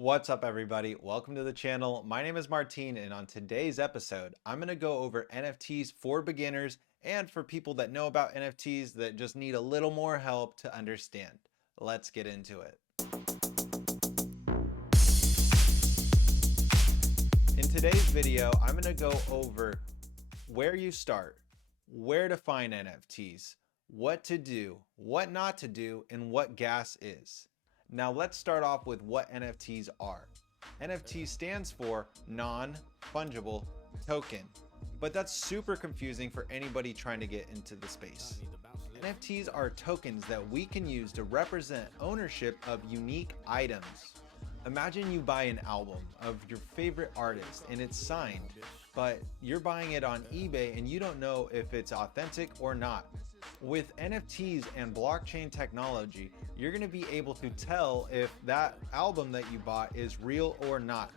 What's up, everybody? Welcome to the channel. My name is Martin, and on today's episode, I'm going to go over NFTs for beginners and for people that know about NFTs that just need a little more help to understand. Let's get into it. In today's video, I'm going to go over where you start, where to find NFTs, what to do, what not to do, and what gas is. Now let's start off with what NFTs are. NFT stands for non-fungible token, but that's super confusing for anybody trying to get into the space. NFTs are tokens that we can use to represent ownership of unique items. Imagine you buy an album of your favorite artist and it's signed, but you're buying it on eBay and you don't know if it's authentic or not. With NFTs and blockchain technology, you're going to be able to tell if that album that you bought is real or not.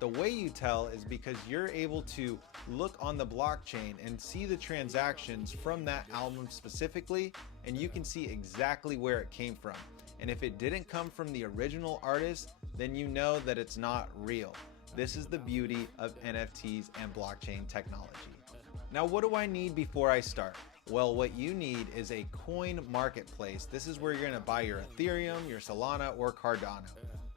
The way you tell is because you're able to look on the blockchain and see the transactions from that album specifically, and you can see exactly where it came from. And if it didn't come from the original artist, then you know that it's not real. This is the beauty of NFTs and blockchain technology. Now, what do I need before I start? Well, what you need is a coin marketplace. This is where you're going to buy your Ethereum, your Solana, or Cardano.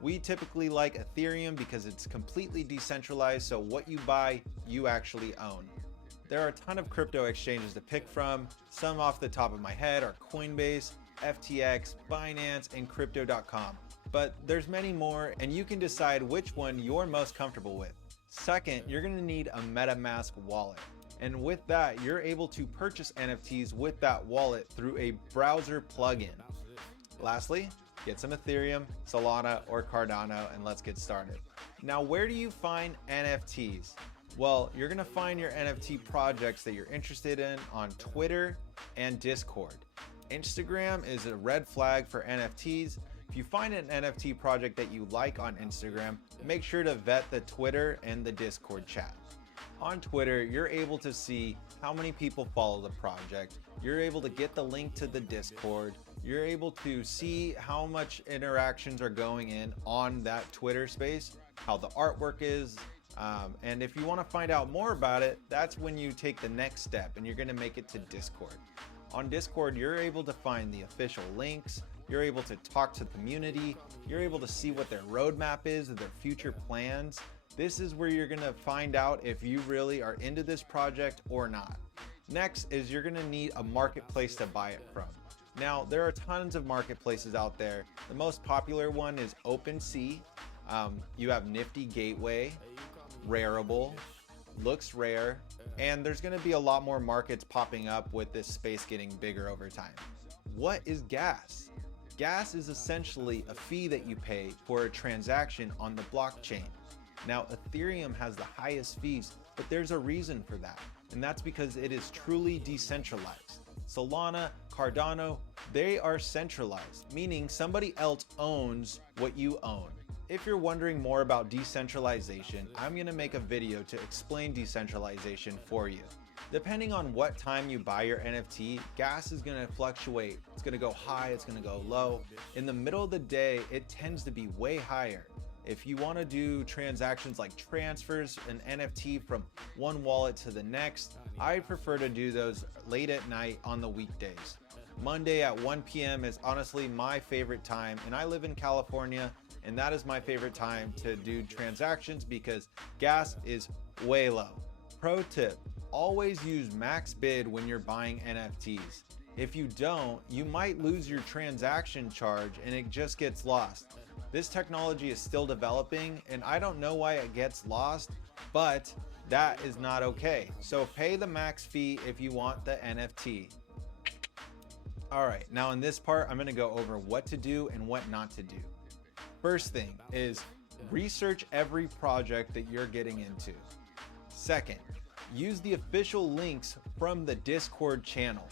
We typically like Ethereum because it's completely decentralized, so what you buy, you actually own. There are a ton of crypto exchanges to pick from. Some off the top of my head are Coinbase, FTX, Binance, and Crypto.com. But there's many more, and you can decide which one you're most comfortable with. Second, you're going to need a MetaMask wallet. And with that, you're able to purchase NFTs with that wallet through a browser plugin. Lastly, get some Ethereum, Solana, or Cardano, and let's get started. Now, where do you find NFTs? Well, you're gonna find your NFT projects that you're interested in on Twitter and Discord. Instagram is a red flag for NFTs. If you find an NFT project that you like on Instagram, make sure to vet the Twitter and the Discord chat. On Twitter, you're able to see how many people follow the project. You're able to get the link to the Discord. You're able to see how much interactions are going in on that Twitter space, how the artwork is. And if you want to find out more about it, that's when you take the next step and you're going to make it to Discord. On Discord, you're able to find the official links. You're able to talk to the community. You're able to see what their roadmap is, their future plans. This is where you're gonna find out if you really are into this project or not. Next is you're gonna need a marketplace to buy it from. Now, there are tons of marketplaces out there. The most popular one is OpenSea. You have Nifty Gateway, Rarible, Looks Rare, and there's gonna be a lot more markets popping up with this space getting bigger over time. What is gas? Gas is essentially a fee that you pay for a transaction on the blockchain. Now, Ethereum has the highest fees, but there's a reason for that, and that's because it is truly decentralized. Solana, Cardano, they are centralized, meaning somebody else owns what you own. If you're wondering more about decentralization, I'm going to make a video to explain decentralization for you. Depending on what time you buy your NFT, gas is going to fluctuate. It's going to go high, it's going to go low. In the middle of the day, it tends to be way higher. If you want to do transactions like transfers an NFT from one wallet to the next, I prefer to do those late at night on the weekdays. Monday at 1 p.m. is honestly my favorite time, and I live in California, and that is my favorite time to do transactions because gas is way low. Pro tip, always use max bid when you're buying NFTs. If you don't, you might lose your transaction charge and it just gets lost. This technology is still developing and I don't know why it gets lost, but that is not okay. So pay the max fee if you want the NFT. All right, now in this part, I'm gonna go over what to do and what not to do. First thing is research every project that you're getting into. Second, use the official links from the Discord channel.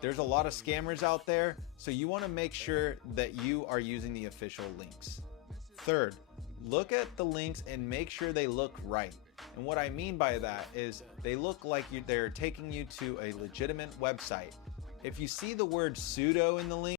There's a lot of scammers out there, so you want to make sure that you are using the official links. Third, look at the links and make sure they look right. And what I mean by that is they look like they're taking you to a legitimate website. If you see the word pseudo in the link,